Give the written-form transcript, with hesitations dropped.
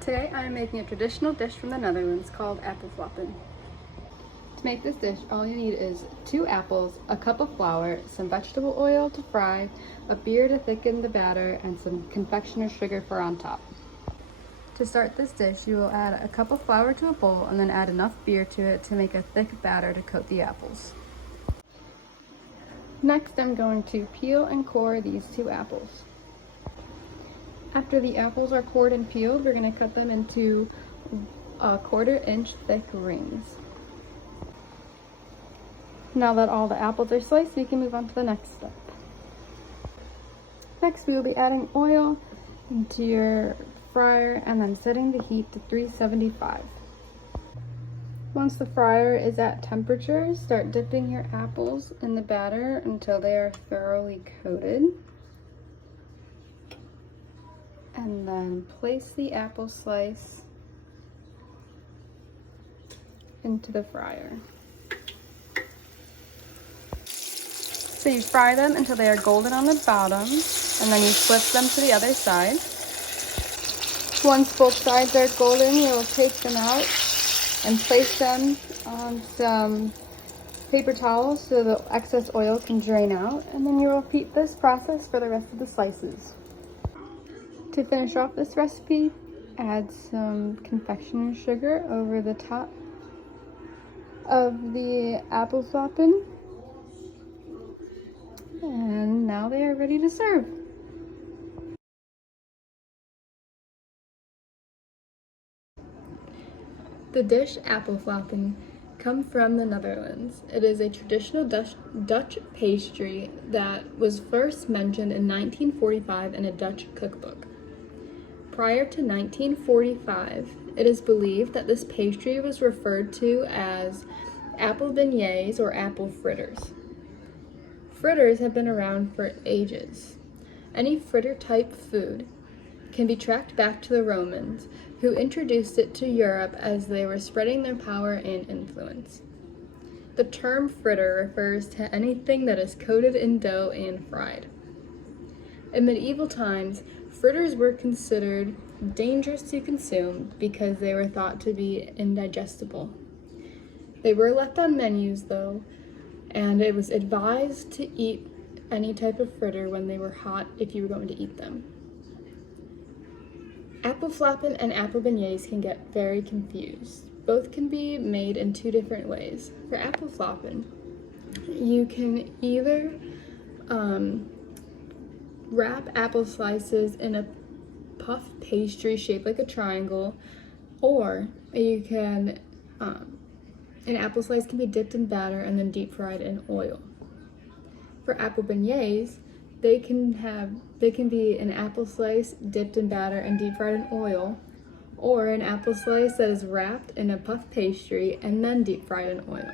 Today I am making a traditional dish from the Netherlands called Appelflappen. To make this dish, all you need is 2 apples, a cup of flour, some vegetable oil to fry, a beer to thicken the batter, and some confectioner's sugar for on top. To start this dish, you will add a cup of flour to a bowl and then add enough beer to it to make a thick batter to coat the apples. Next, I'm going to peel and core these 2 apples. After the apples are cored and peeled, we're going to cut them into 1/4 inch thick rings. Now that all the apples are sliced, we can move on to the next step. Next, we will be adding oil into your fryer and then setting the heat to 375. Once the fryer is at temperature, start dipping your apples in the batter until they are thoroughly coated. And then place the apple slice into the fryer. So you fry them until they are golden on the bottom, and then you flip them to the other side. Once both sides are golden, you will take them out and place them on some paper towels so the excess oil can drain out, and then you will repeat this process for the rest of the slices. To finish off this recipe, add some confectioner's sugar over the top of the Appelflappen. And now they are ready to serve. The dish Appelflappen comes from the Netherlands. It is a traditional Dutch pastry that was first mentioned in 1945 in a Dutch cookbook. Prior to 1945, it is believed that this pastry was referred to as apple beignets or apple fritters. Fritters have been around for ages. Any fritter-type food can be tracked back to the Romans, who introduced it to Europe as they were spreading their power and influence. The term fritter refers to anything that is coated in dough and fried. In medieval times, fritters were considered dangerous to consume because they were thought to be indigestible. They were left on menus though, and it was advised to eat any type of fritter when they were hot if you were going to eat them. Appelflappen and apple beignets can get very confused. Both can be made in 2 different ways. For Appelflappen, you can either wrap apple slices in a puff pastry shaped like a triangle, or you can, an apple slice can be dipped in batter and then deep fried in oil. For apple beignets, they can be an apple slice dipped in batter and deep fried in oil, or an apple slice that is wrapped in a puff pastry and then deep fried in oil.